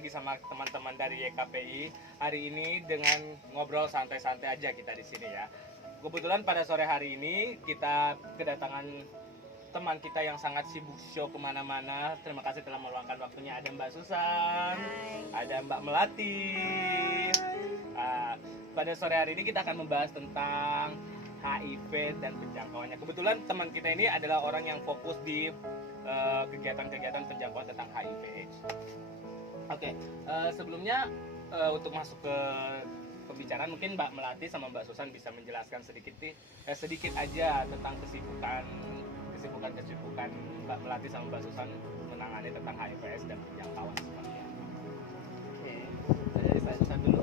lagi sama teman-teman dari YKPI. Hari ini dengan ngobrol santai-santai aja kita di sini ya. Kebetulan pada sore hari ini kita kedatangan teman kita yang sangat sibuk show kemana-mana. Terima kasih telah meluangkan waktunya. Ada Mbak Susan, ada Mbak Melati. Pada sore hari ini kita akan membahas tentang HIV dan penjangkauannya. Kebetulan teman kita ini adalah orang yang fokus di kegiatan-kegiatan penjangkauan tentang HIV/AIDS. Oke, sebelumnya untuk masuk ke pembicaraan, mungkin Mbak Melati sama Mbak Susan bisa menjelaskan sedikit aja tentang kesibukan Mbak Melati sama Mbak Susan menangani tentang HIV/AIDS dan penjangkauan seperti apa. Oke, dari Mbak Susan dulu.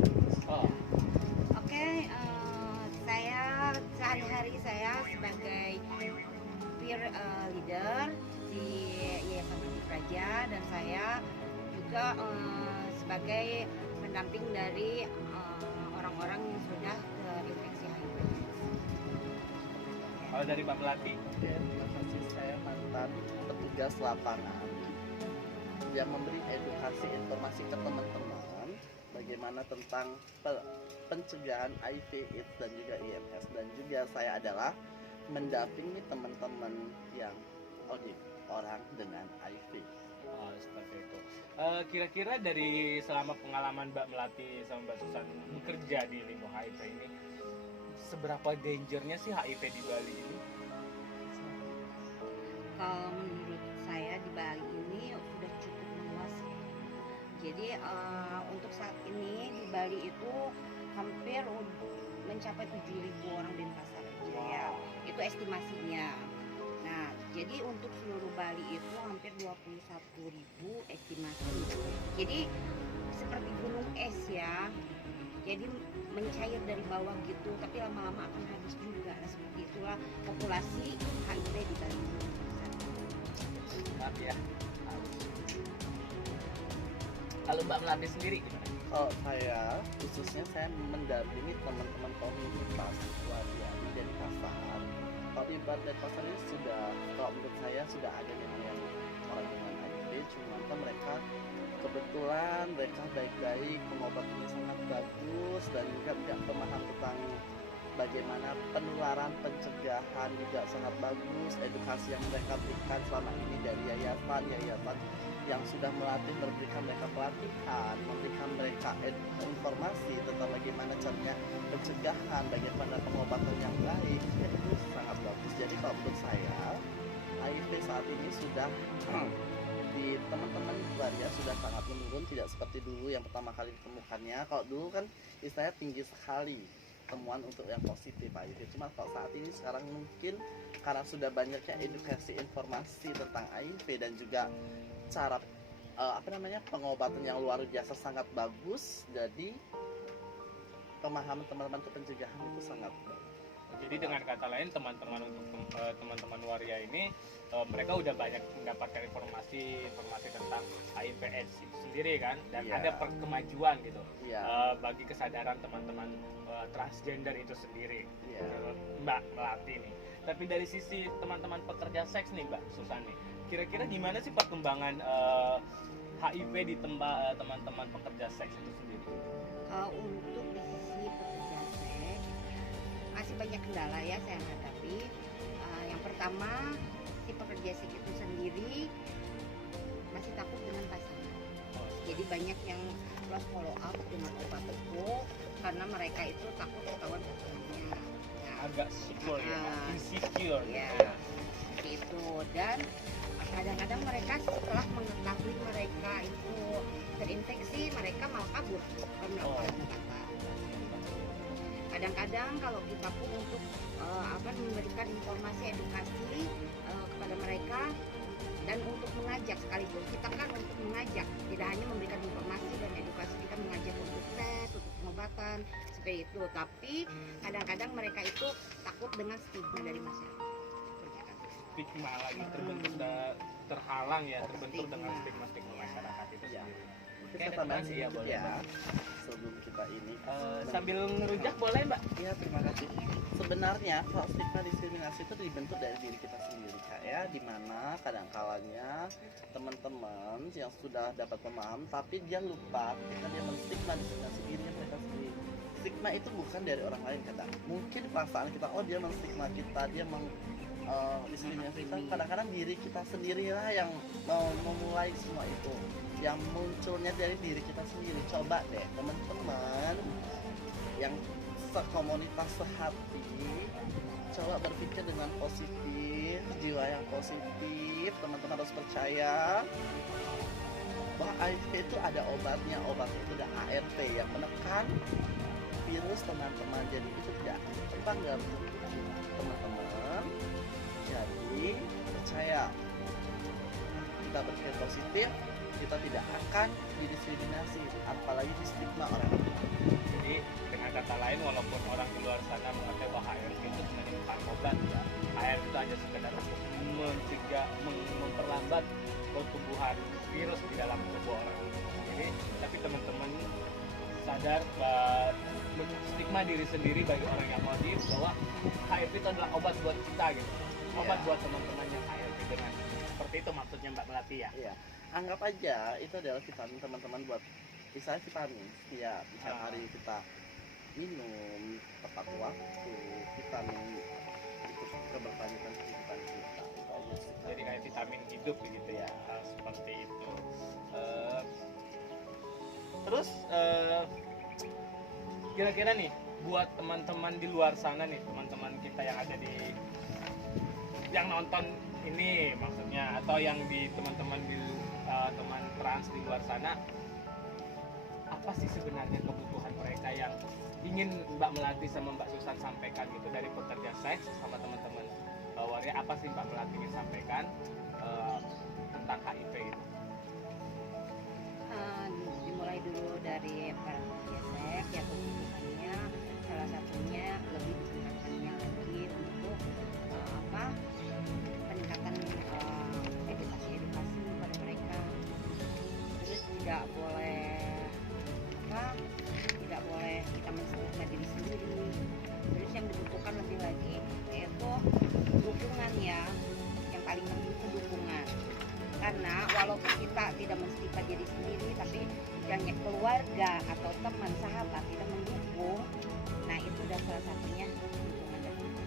Saya sehari-hari saya sebagai peer leader di Yayasan Budi Praja, dan saya juga sebagai pendamping dari orang-orang yang sudah terinfeksi HIV. Kalau dari Mbak Melati? Terima kasih, saya mantan petugas lapangan yang memberi edukasi informasi ke teman-teman bagaimana tentang pencegahan HIV/AIDS dan juga IMS, dan juga saya adalah mendampingi teman-teman yang orang dengan HIV. Oh, seperti itu. Kira-kira dari selama pengalaman Mbak Melati sama Mbak Susan bekerja di lingkup HIV ini, seberapa dangernya sih HIV di Bali ini? Kalau menurut saya di Bali ini sudah cukup luas. Jadi untuk saat ini di Bali itu hampir mencapai 7.000 orang Denpasar. Itu estimasinya. Nah, jadi untuk seluruh Bali itu hampir 21.000 estimasi. Jadi seperti gunung es ya. Jadi mencair dari bawah gitu, tapi lama-lama akan habis juga. Nah, seperti itulah populasi HIV di Bali. Maaf ya. Kalau Mbak Melati sendiri gimana? Kalau saya, khususnya saya mendampingi teman-teman komunitas Wadiani dan Pasar. Kalau di Bar dan Pasar ini kalau menurut saya sudah ada yang orang dengan HIV, cuma mereka kebetulan mereka baik-baik, pengobatannya sangat bagus, dan juga tidak paham tentang bagaimana penularan, pencegahan juga sangat bagus. Edukasi yang mereka berikan selama ini dari yayasan yang sudah memberikan mereka pelatihan, memberikan mereka informasi tentang bagaimana caranya pencegahan, bagaimana pengobatan yang baik, itu sangat bagus. Jadi kalau menurut saya, HIV saat ini sudah di teman-teman keluarga sudah sangat menurun, tidak seperti dulu yang pertama kali ditemukannya. Kalau dulu kan istilahnya tinggi sekali temuan untuk yang positif HIV. Cuma kalau saat ini sekarang mungkin karena sudah banyaknya edukasi informasi tentang HIV dan juga cara pengobatan yang luar biasa sangat bagus, jadi pemahaman teman-teman ke pencegahan itu sangat bagus. Jadi dengan kata lain, teman-teman waria ini mereka udah banyak mendapatkan informasi tentang HIV/AIDS itu sendiri kan, dan ada kemajuan gitu bagi kesadaran teman-teman transgender itu sendiri. Mbak Melati nih. Tapi dari sisi teman-teman pekerja seks nih Mbak Susan nih, kira-kira gimana sih perkembangan HIV di teman-teman pekerja seks itu sendiri? Untuk di sisi pekerja seks masih banyak kendala ya saya hadapi. Yang pertama, si pekerja seks itu sendiri masih takut dengan pasangan. Jadi banyak yang lost follow up dengan obat itu karena mereka itu takut ketahuan pasangannya. Agak secure insecure ya, seperti itu. Dan kadang-kadang mereka setelah mengetahui mereka itu terinfeksi, mereka malah kabur melakukan pengobatan. Kadang-kadang kalau kita pun untuk memberikan informasi edukasi kepada mereka dan untuk mengajak, sekaligus kita kan untuk mengajak, tidak hanya memberikan informasi dan edukasi, kita mengajak untuk tes, untuk pengobatan seperti itu. Tapi kadang-kadang mereka itu takut dengan stigma dari masyarakat. Stigma lagi terbentuk terhalang ya, terbentuk dengan stigma masyarakat itu sendiri. Oke, saya tambahin ya, boleh sebelum kita ini sambil ngerujak boleh Mbak? Ya, terima kasih. sebenarnya kalau stigma diskriminasi itu dibentuk dari diri kita sendiri Kak ya, dimana kadang-kalanya teman-teman yang sudah dapat pemaham tapi dia lupa ketika dia menstigma diskriminasi dirinya mereka sendiri. Stigma itu bukan dari orang lain kadang, mungkin perasaan kita, oh dia menstigma kita, dia diskriminasi kita, kadang-kadang diri kita sendirilah yang mau memulai semua itu, yang munculnya dari diri kita sendiri. Coba deh teman-teman yang sekomunitas sehati, coba berpikir dengan positif, jiwa yang positif. Teman-teman harus percaya bahwa HIV itu ada obatnya itu ada ART yang menekan virus teman-teman, jadi itu tidak terbang dalam tubuh teman-teman. Jadi percaya, kita berpikir positif, kita tidak akan didiskriminasi, apalagi di stigma orang. Jadi dengan kata lain, walaupun orang di luar sana mengerti bahwa HRV itu sebenarnya bukan obat ya, HRV itu hanya sekedar untuk mencegah, memperlambat pertumbuhan virus di dalam tubuh orang. Jadi tapi teman-teman sadar stigma diri sendiri bagi orang yang modif bahwa HRV itu adalah obat buat kita gitu, obat buat teman-teman yang HRV. Dengan seperti itu maksudnya Mbak Melati ya. Iya, anggap aja itu adalah vitamin teman-teman buat misalnya vitamin ya, tiap hari kita minum tepat waktu, vitamin itu keberlanjutan kehidupan kita, itu aja sih. Jadi kayak vitamin hidup begitu ya, seperti itu. Terus kira-kira nih buat teman-teman di luar sana nih, teman-teman kita yang ada di yang nonton ini maksudnya, atau yang di teman-teman di teman trans di luar sana, apa sih sebenarnya kebutuhan mereka yang ingin Mbak Melati sama Mbak Susan sampaikan gitu dari pekerja seks sama teman-teman waria? Apa sih Mbak Melati ingin sampaikan tentang HIV itu? Dimulai dulu dari para pekerja seks ya, kebutuhannya salah satunya lebih ditingkatkannya lagi untuk peningkatan edukasi pada mereka. Terus tidak boleh kita menstigma diri sendiri. Terus yang dibutuhkan lebih lagi yaitu dukungan ya, yang paling penting itu dukungan. Karena walaupun kita tidak menstigma diri sendiri, tapi yang keluarga atau teman sahabat tidak mendukung, nah itu udah salah satunya dukungan dari kita.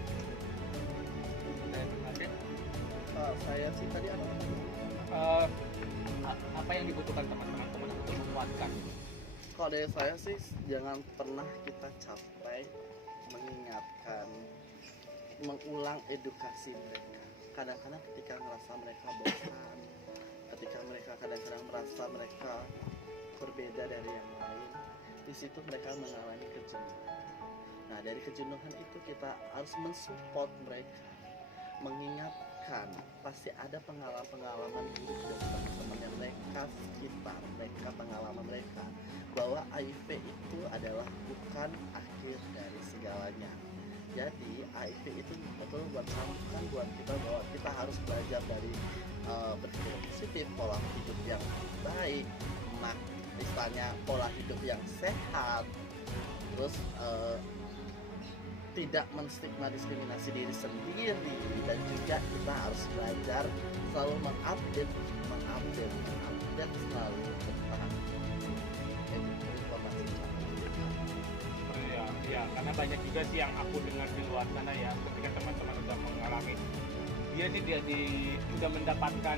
Saya sih tadi ada Apa yang dibutuhkan teman-teman untuk menguatkan? kalau dari saya sih jangan pernah kita capek mengingatkan, mengulang edukasi mereka. Kadang-kadang ketika merasa mereka bosan, ketika mereka kadang-kadang merasa mereka berbeda dari yang lain, di situ mereka mengalami kejenuhan. Nah dari kejenuhan itu kita harus mensupport mereka, mengingatkan pasti ada pengalaman-pengalaman buruk dari teman-teman yang mereka sekitar mereka, pengalaman mereka bahwa HIV itu adalah bukan akhir dari segalanya. Jadi HIV itu betul buat camkan buat kita bahwa kita harus belajar dari berpikir positif, pola hidup yang baik, istilahnya pola hidup yang sehat, terus tidak menstigma diskriminasi diri sendiri, dan juga kita harus belajar selalu mengupdate selalu tentang informasi. Ya, karena banyak juga sih yang aku dengar di luar sana ya, ketika teman-teman sudah mengalami, dia sudah mendapatkan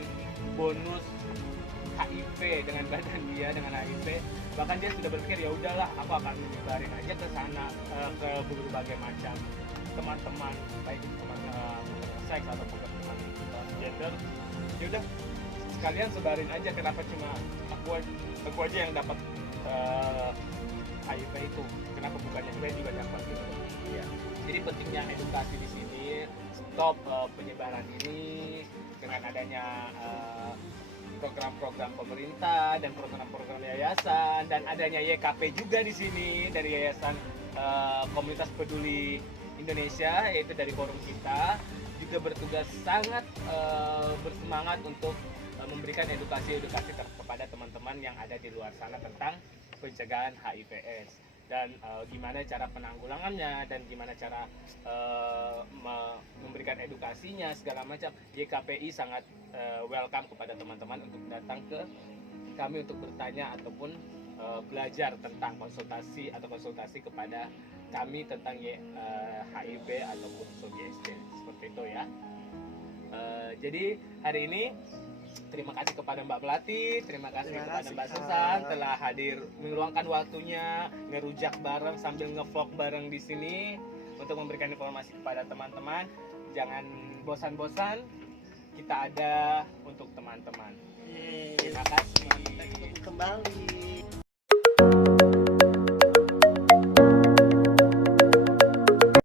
bonus HIV dengan badan dia dengan HIV, bahkan dia sudah berpikir ya udahlah aku akan menyebarin aja ke sana, ke berbagai macam teman-teman, baik itu teman seks atau teman gender, ya udah sekalian sebarin aja, kenapa cuma aku aja yang dapat HIV itu, kenapa bukannya juga dapat gitu. Iya. Jadi pentingnya edukasi di sini, stop penyebaran ini dengan adanya program-program pemerintah dan program-program yayasan, dan adanya YKP juga di sini dari Yayasan Komunitas Peduli Indonesia, yaitu dari forum kita juga bertugas sangat bersemangat untuk memberikan edukasi kepada teman-teman yang ada di luar sana tentang pencegahan HIV/AIDS. dan gimana cara penanggulangannya dan gimana cara memberikan edukasinya segala macam. YKPI sangat welcome kepada teman-teman untuk datang ke kami untuk bertanya ataupun belajar tentang konsultasi kepada kami tentang HIV ataupun SOGSD seperti itu ya. Jadi hari ini terima kasih kepada Mbak Melati, terima kasih kepada Mbak Kak. Susan telah hadir meluangkan waktunya ngerujak bareng sambil ngevlog bareng di sini untuk memberikan informasi kepada teman-teman. Jangan bosan-bosan, kita ada untuk teman-teman. Yeay. Terima kasih. Sampai ketemu kembali.